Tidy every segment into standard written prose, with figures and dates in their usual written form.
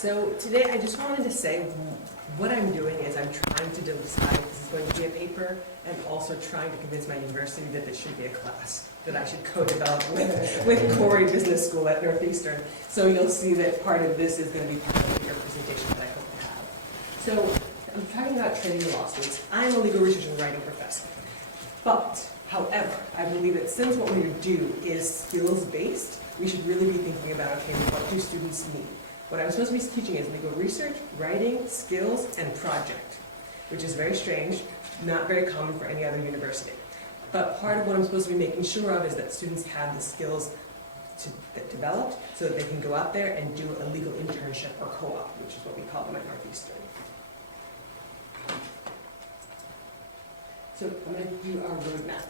So today I just wanted to say what I'm doing is I'm trying to decide if this is going to be a paper and also trying to convince my university that this should be a class, that I should co-develop with Corey Business School at Northeastern. So you'll see that part of this is going to be part of your presentation that I hope you have. So I'm talking about training law students. I'm a legal research and writing professor. But, however, I believe that since what we do is skills-based, we should really be thinking about, okay, what do students need? What I'm supposed to be teaching is legal research, writing, skills, and project, which is very strange, not very common for any other university. But part of what I'm supposed to be making sure of is that students have the skills that developed so that they can go out there and do a legal internship or co-op, which is what we call them at Northeastern. So I'm going to do our roadmap.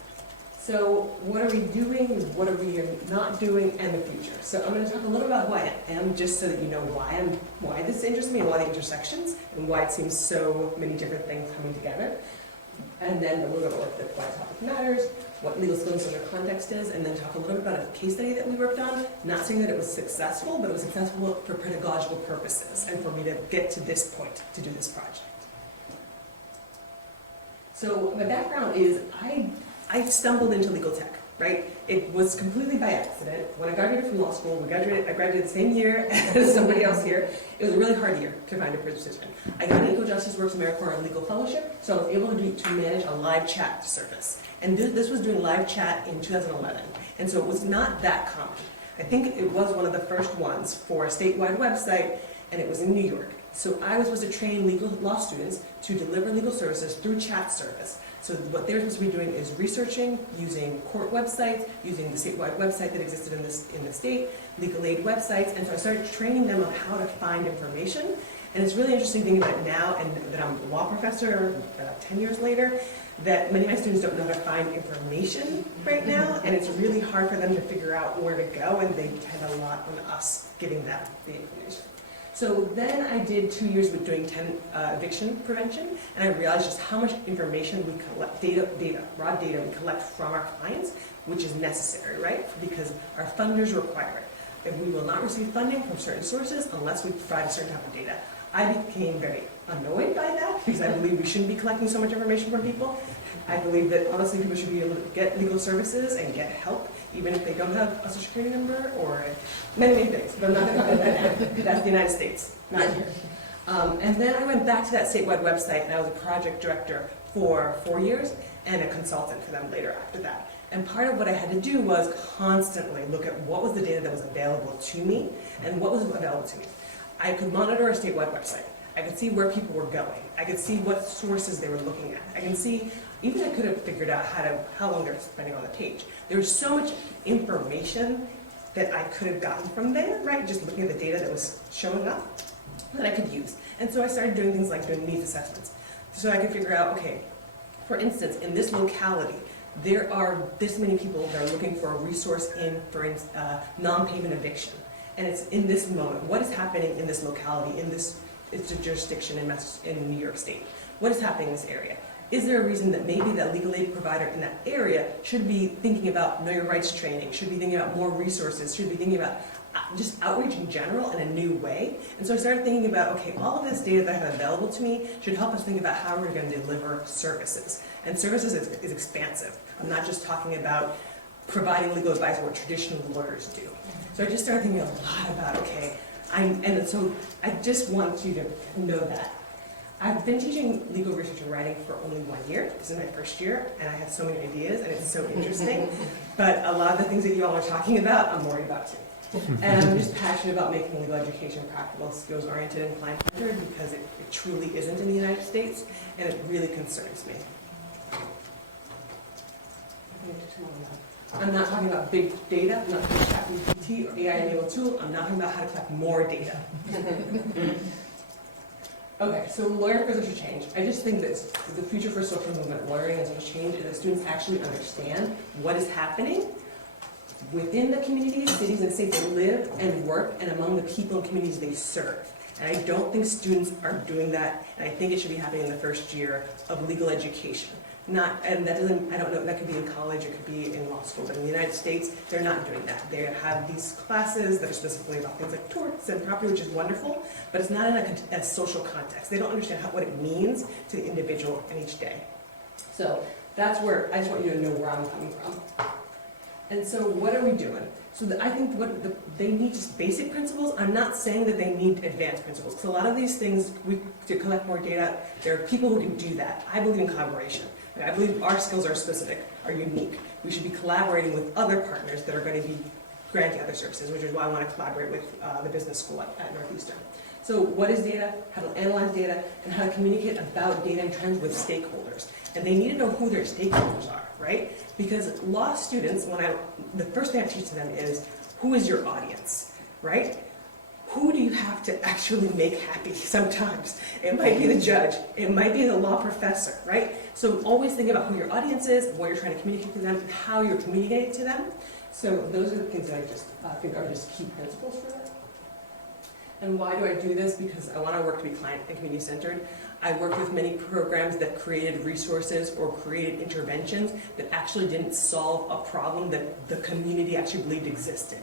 So what are we doing, what are we not doing, and the future. So I'm going to talk a little about who I am, just so that you know why this interests me, and why the intersections, and why it seems so many different things coming together. And then a little bit about why the topic matters, what legal skills in their context is, and then talk a little bit about a case study that we worked on. Not saying that it was successful, but it was successful for pedagogical purposes, and for me to get to this point to do this project. So my background is I stumbled into legal tech, right? It was completely by accident. When I graduated from law school, I graduated the same year as somebody else here. It was a really hard year to find a position. I got an Eco Justice Works AmeriCorps legal fellowship, so I was able to manage a live chat service. And this was doing live chat in 2011, and so it was not that common. I think it was one of the first ones for a statewide website, and it was in New York. So I was supposed to train legal law students to deliver legal services through chat service. So what they're supposed to be doing is researching, using court websites, using the statewide website that existed in the state, legal aid websites, and so I started training them on how to find information. And it's really interesting thinking about it now, and that I'm a law professor about 10 years later, that many of my students don't know how to find information right now, and it's really hard for them to figure out where to go, and they depend a lot on us getting the information. So then I did 2 years with doing eviction prevention, and I realized just how much information we collect, raw data we collect from our clients, which is necessary, right? Because our funders require it. And we will not receive funding from certain sources unless we provide a certain type of data. I became very annoyed by that because I believe we shouldn't be collecting so much information from people. I believe that honestly people should be able to get legal services and get help even if they don't have a social security number or many things. But I'm not going to talk about that now. That's the United States, not here. And then I went back to that statewide website and I was a project director for 4 years and a consultant for them later after that. And part of what I had to do was constantly look at what was the data that was available to me and what was available to me. I could monitor a statewide website. I could see where people were going. I could see what sources they were looking at. I can see, even I could have figured out how long they're spending on the page. There was so much information that I could have gotten from there, right? Just looking at the data that was showing up that I could use. And so I started doing things like doing needs assessments. So I could figure out, okay, for instance, in this locality, there are this many people that are looking for a resource in, for instance, non-payment eviction. And it's in this moment. What is happening in this locality, in this jurisdiction in New York State? What is happening in this area? Is there a reason that maybe that legal aid provider in that area should be thinking about know your rights training, should be thinking about more resources, should be thinking about just outreach in general in a new way? And so I started thinking about, okay, all of this data that I have available to me should help us think about how we're going to deliver services. And services is expansive. I'm not just talking about providing legal advice what traditional lawyers do. So I just started thinking a lot about, okay, and so I just want you to know that. I've been teaching legal research and writing for only 1 year. This is my first year, and I have so many ideas, and it's so interesting. But a lot of the things that you all are talking about, I'm worried about too. And I'm just passionate about making legal education practical, skills-oriented, and client-centered because it truly isn't in the United States, and it really concerns me. I'm not talking about big data, I'm not talking about ChatGPT or AI-enabled tool, I'm not talking about how to collect more data. Okay, so lawyering for social change. I just think that the future for social movement, lawyering and social change, is that students actually understand what is happening within the communities, cities, and states they live and work, and among the people and communities they serve. And I don't think students are doing that, and I think it should be happening in the first year of legal education. And that doesn't, I don't know, that could be in college, it could be in law school, but in the United States, they're not doing that. They have these classes that are specifically about things like torts and property, which is wonderful, but it's not in a social context. They don't understand what it means to the individual in each day. So that's where, I just want you to know where I'm coming from. And so what are we doing? So I think they need just basic principles. I'm not saying that they need advanced principles, because a lot of these things, to collect more data, there are people who can do that. I believe in collaboration. I believe our skills are specific, are unique. We should be collaborating with other partners that are going to be granting other services, which is why I want to collaborate with the business school at Northeastern. So what is data, how to analyze data, and how to communicate about data and trends with stakeholders. And they need to know who their stakeholders are, right? Because law students, the first thing I teach to them is, who is your audience, right? Who do you have to actually make happy sometimes? It might be the judge, it might be the law professor, right? So always think about who your audience is, what you're trying to communicate to them, and how you're communicating to them. So those are the things that I just think are just key principles for that. And why do I do this? Because I want to work to be client and community centered. I worked with many programs that created resources or created interventions that actually didn't solve a problem that the community actually believed existed.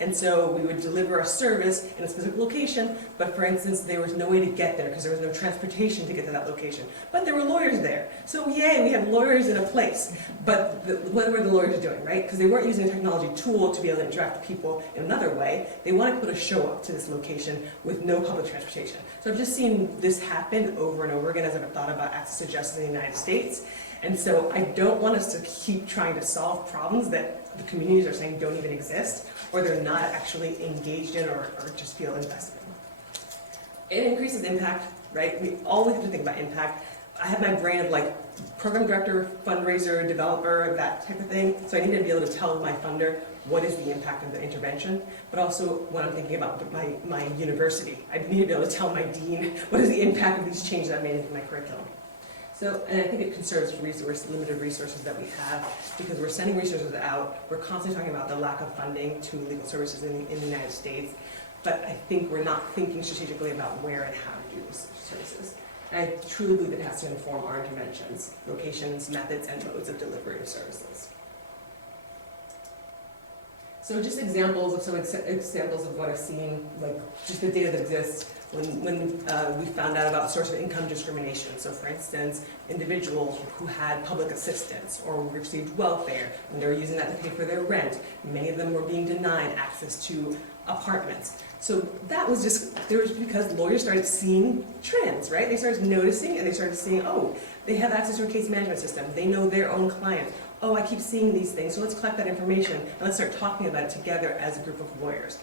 And so we would deliver a service in a specific location, but for instance, there was no way to get there because there was no transportation to get to that location. But there were lawyers there. So yay, we have lawyers in a place. But what were the lawyers doing, right? Because they weren't using a technology tool to be able to interact with people in another way. They wanted to put a show up to this location with no public transportation. So I've just seen this happen over and over again as I've thought about access to justice in the United States. And so I don't want us to keep trying to solve problems that the communities are saying don't even exist, or they're not actually engaged in or just feel invested in. It increases impact, right? We always have to think about impact. I have my brain of like program director, fundraiser, developer, that type of thing. So I need to be able to tell my funder what is the impact of the intervention, but also when I'm thinking about my university, I need to be able to tell my dean what is the impact of these changes I've made into my curriculum. So, and I think it conserves limited resources that we have, because we're sending resources out. We're constantly talking about the lack of funding to legal services in the United States, but I think we're not thinking strategically about where and how to do those services. And I truly believe it has to inform our interventions, locations, methods, and modes of delivery of services. So just examples of some examples of what I've seen, like just the data that exists when we found out about source of income discrimination. So for instance, individuals who had public assistance or received welfare, and they were using that to pay for their rent, many of them were being denied access to apartments. So that was because lawyers started seeing trends, right? They started noticing and they started seeing, oh, they have access to a case management system. They know their own clients. Oh, I keep seeing these things, so let's collect that information and let's start talking about it together as a group of lawyers.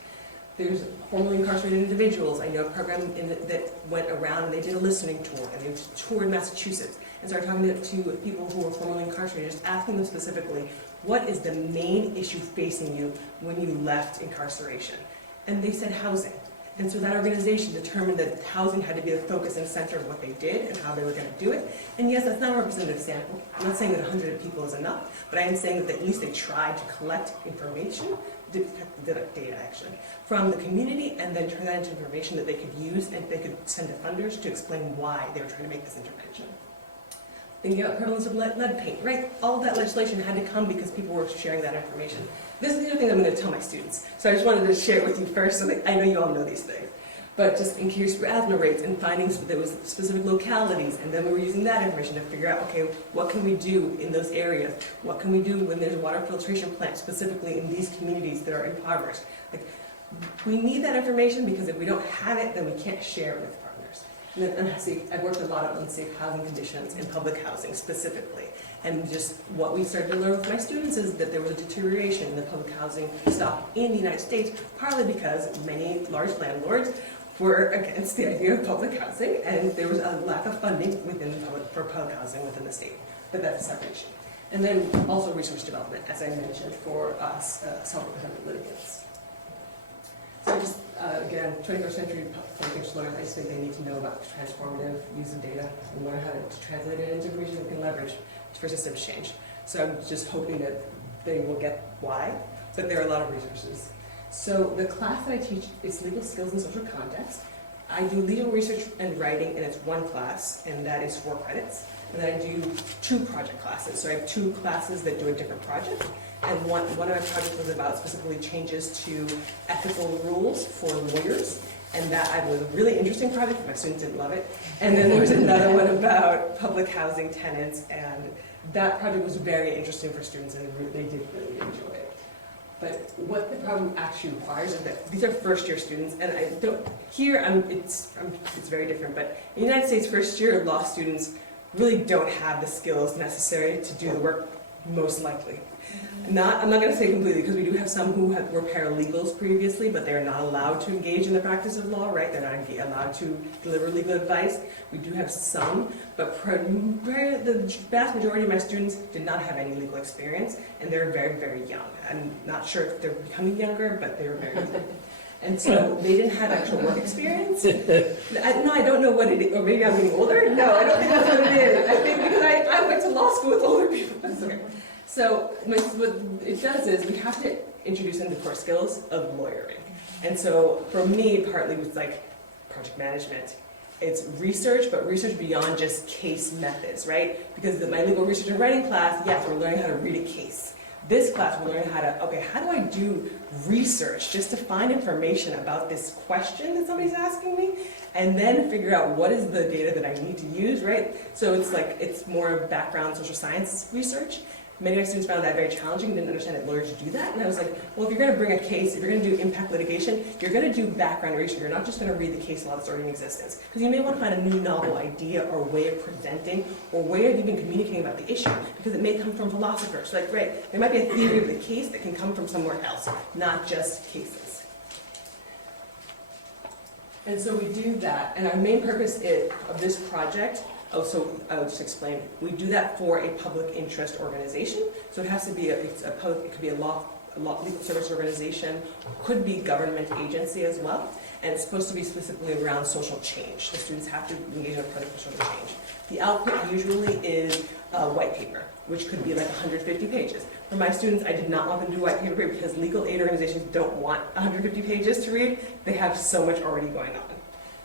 There's formerly incarcerated individuals. I know a program that went around and they did a listening tour, and they toured Massachusetts and started talking to people who were formerly incarcerated, just asking them specifically, what is the main issue facing you when you left incarceration? And they said housing. And so that organization determined that housing had to be the focus and center of what they did and how they were going to do it. And yes, that's not a representative sample. I'm not saying that 100 people is enough, but I am saying that at least they tried to collect information, data actually, from the community, and then turn that into information that they could use and they could send to funders to explain why they were trying to make this intervention. Thinking about prevalence of lead paint, right? All of that legislation had to come because people were sharing that information. This is the other thing I'm going to tell my students. So I just wanted to share it with you first, so that I know you all know these things. But just in case for asthma rates and findings, there was specific localities, and then we were using that information to figure out, okay, what can we do in those areas? What can we do when there's a water filtration plant, specifically in these communities that are impoverished? Like, we need that information, because if we don't have it, then we can't share it with partners. And then unsafe, I've worked a lot on unsafe housing conditions in public housing specifically. And just what we started to learn with my students is that there was a deterioration in the public housing stock in the United States, partly because many large landlords were against the idea of public housing, and there was a lack of funding for public housing within the state. But that's a separate issue. And then also resource development, as I mentioned, for us self-represented litigants. So just, again, 21st century public lawyers, I just think they need to know about transformative use of data and learn how to translate it into information they can leverage for systems change. So I'm just hoping that they will get why, but there are a lot of resources. So the class that I teach is legal skills in social context. I do legal research and writing, and it's one class, and that is 4 credits. And then I do 2 project classes. So I have 2 classes that do a different project. And one of my projects was about specifically changes to ethical rules for lawyers. And that was a really interesting project. My students didn't love it. And then there was another one about public housing tenants. And that project was very interesting for students, and they did really enjoy it. But what the problem actually requires is that these are first-year students, and I don't, here it's very different, but in the United States, first-year law students really don't have the skills necessary to do the work, most likely. I'm not going to say completely, because we do have some who were paralegals previously, but they're not allowed to engage in the practice of law, right? They're not allowed to deliver legal advice. We do have some, but the vast majority of my students did not have any legal experience, and they're very, very young. I'm not sure if they're becoming younger, but they were very young. And so they didn't have actual work experience. I don't know what it is, or maybe I'm getting older? No, I don't think that's what it is. I think because I went to law school with older people. That's okay. So what it does is we have to introduce them to core skills of lawyering. And so for me, partly with like project management, it's research, but research beyond just case methods, right? Because my legal research and writing class, yes, we're learning how to read a case. This class, we're learning how do I do research just to find information about this question that somebody's asking me, and then figure out what is the data that I need to use, right? So it's more background social science research. Many of my students found that very challenging, didn't understand that lawyers do that. And I was like, well, if you're going to bring a case, if you're going to do impact litigation, you're going to do background research. You're not just going to read the case law that's already in existence. Because you may want to find a new novel idea or way of presenting or way of even communicating about the issue. Because it may come from philosophers. Like, right, there might be a theory of the case that can come from somewhere else, not just cases. And so we do that. And our main purpose of this project, so I'll just explain. We do that for a public interest organization. So it has to be it could be a law legal service organization, could be government agency as well. And it's supposed to be specifically around social change. The students have to engage in a project for social change. The output usually is a white paper, which could be like 150 pages. For my students, I did not want them to do white paper because legal aid organizations don't want 150 pages to read. They have so much already going on.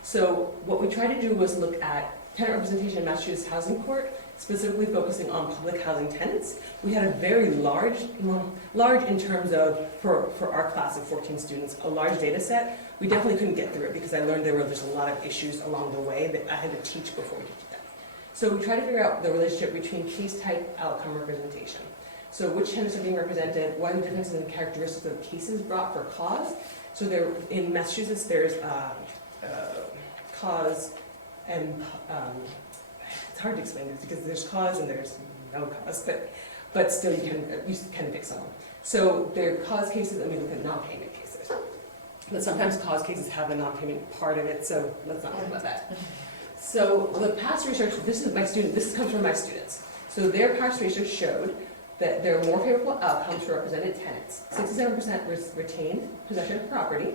So what we tried to do was look at tenant representation in Massachusetts Housing Court, specifically focusing on public housing tenants. We had a very large in terms of, for our class of 14 students, a large data set. We definitely couldn't get through it because I learned there were just a lot of issues along the way that I had to teach before we could do that. So we tried to figure out the relationship between case type, outcome, representation. So which tenants are being represented, what are the differences in characteristics of cases brought for cause. So in Massachusetts, there's cause, and it's hard to explain this because there's cause and there's no cause, but still you can fix them. So there are cause cases, and we look at non-payment cases. But sometimes cause cases have a non-payment part of it, so let's not talk about that. So the past research, this comes from my students. So their past research showed that there are more favorable outcomes for represented tenants. 67% retained possession of property,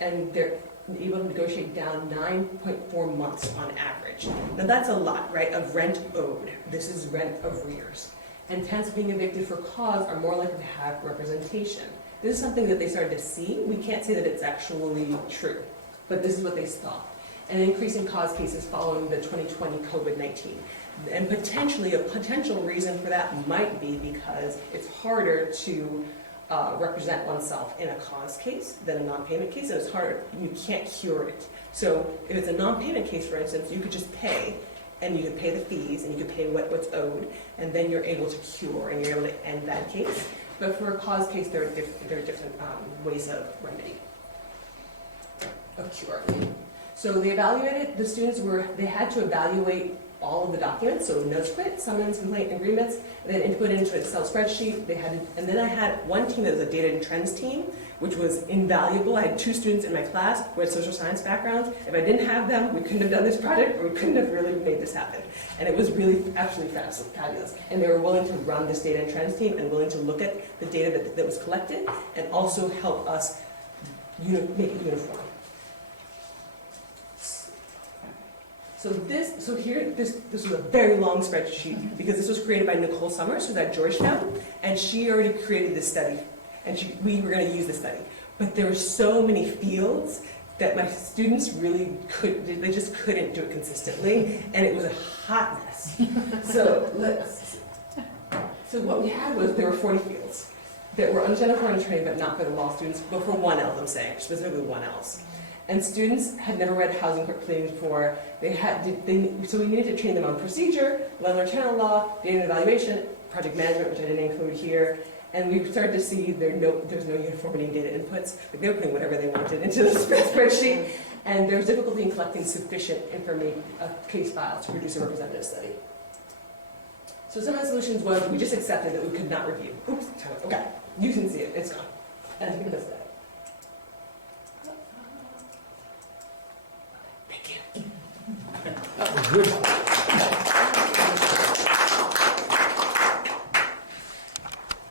and they're able to negotiate down 9.4 months on average. Now that's a lot, right, of rent owed. This is rent arrears. And tenants being evicted for cause are more likely to have representation. This is something that they started to see. We can't say that it's actually true, but this is what they saw. An increase in cause cases following the 2020 COVID-19. And potentially, a potential reason for that might be because it's harder to represent oneself in a cause case than a non-payment case, and it's harder. You can't cure it. So if it's a non-payment case, for instance, you could just pay, and you could pay the fees, and you could pay what's owed, and then you're able to cure, and you're able to end that case. But for a cause case, there are different ways of remedy, of cure. So they evaluated, the students they had to evaluate all of the documents, so notice quit, summons, complaint, agreements, and then input it into an Excel spreadsheet. And then I had one team that was a data and trends team, which was invaluable. I had 2 students in my class who had social science backgrounds. If I didn't have them, we couldn't have done this project, or we couldn't have really made this happen. And it was really absolutely fabulous. And they were willing to run this data and trends team and willing to look at the data that was collected and also help us make it uniform. So this was a very long spreadsheet because this was created by Nicole Summers, who's at Georgetown, and she already created this study, and we were going to use this study. But there were so many fields that my students really they just couldn't do it consistently, and it was a hot mess. So what we had was there were 40 fields that were unintended for untrained, but not for the law students, but for 1Ls, I'm saying, specifically 1Ls. And students had never read housing court pleadings before. So we needed to train them on procedure, landlord tenant law, data and evaluation, project management, which I didn't include here. And we started to see there's no uniformity in data inputs, but they were putting whatever they wanted into the spreadsheet. And there was difficulty in collecting sufficient information, case files to produce a representative study. So some of the solutions was we just accepted that we could not review. Oops, okay, you can see it, it's gone. And think of this day. Thank you. That was good.